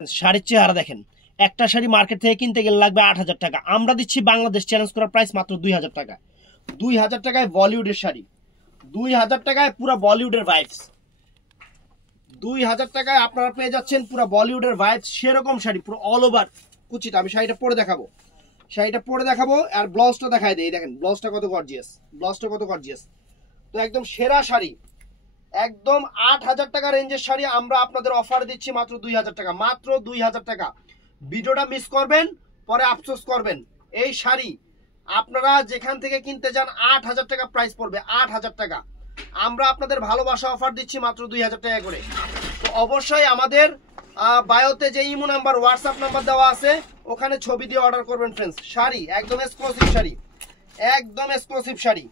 শাড়ির চেহারা দেখেন, একটা শাড়ি মার্কেট থেকে কিনতে গেলে লাগবে 8,000 টাকা, আমরা দিচ্ছি বাংলাদেশ চ্যালেঞ্জ করার প্রাইস মাত্র 2,000 টাকা। 2,000 টাকায় বলিউডের শাড়ি, 2,000 টাকায় পুরো বলিউডের ভাইবস, 2,000 টাকায় আপনারা পেয়ে যাচ্ছেন পুরো বলিউডের ভাইবস সেরকম শাড়ি, পুরো অল ওভার কুচিটা। আমি শাড়িটা পরে দেখাবো, শাড়িটা পরে দেখাবো আর ব্লাউজটা দেখাই দেই। দেখেন ব্লাউজটা কত গর্জিয়াস, ব্লাউজটা কত গর্জিয়াস। তো একদম সেরা শাড়ি, একদম 8,000 টাকা রেঞ্জের শাড়ি আমরা আপনাদের অফার দিচ্ছি মাত্র 2,000 টাকা, মাত্র 2,000 টাকা। ভিডিওটা মিস করবেন, পরে আফসোস করবেন। এই শাড়ি আপনারা যেখান থেকে কিনতে যান 8,000 টাকা প্রাইস পড়বে, 8,000 টাকা। আমরা আপনাদের ভালোবাসা অফার দিচ্ছি মাত্র 2,000 টাকা করে। তো অবশ্যই আমাদের বায়োতে যে ইমো নাম্বার, হোয়াটসঅ্যাপ নাম্বার দেওয়া আছে, ওখানে ছবি দিয়ে অর্ডার করবেন ফ্রেন্ডস। শাড়ি একদম এক্সক্লুসিভ শাড়ি, একদম এক্সক্লুসিভ শাড়ি।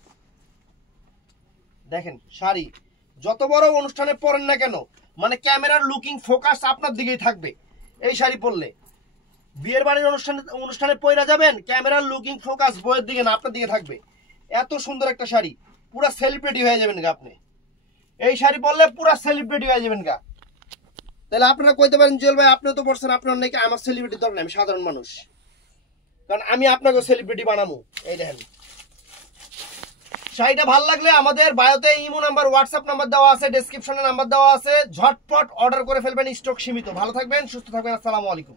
দেখেন শাড়ি যত বড় অনুষ্ঠানে পরেন না কেন, মানে ক্যামেরার লুকিং ফোকাস আপনার দিকেই থাকবে। এই শাড়ি পরলে বিয়ের বাড়ির অনুষ্ঠানে পয়রা যাবেন, ক্যামেরার লুকিং ফোকাস বইয়ের দিকে না, আপনার দিকে থাকবে। এত সুন্দর একটা শাড়ি, পুরো সেলিব্রিটি হয়ে যাবেন গা আপনি। এই শাড়ি পরলে পুরো সেলিব্রিটি হয়ে যাবেন গা। তাহলে আপনারা কইতে পারেন জুয়েল ভাই আপনিও তো পড়ছেন, আপনার নাকি আমার সেলিব্রিটি দরকার নেই, আমি সাধারণ মানুষ, কারণ আমি আপনাকে সেলিব্রিটি বানাবো। এই দেখেন শাড়িটা ভালো লাগলে আমাদের বায়োতে ইমো নাম্বার, হোয়াটসঅ্যাপ নাম্বার দেওয়া আছে, ডেসক্রিপশনে নাম্বার দেওয়া আছে, ঝটপট অর্ডার করে ফেলবেন, স্টক সীমিত। ভালো থাকবেন, সুস্থ থাকবেন, আসসালামু আলাইকুম।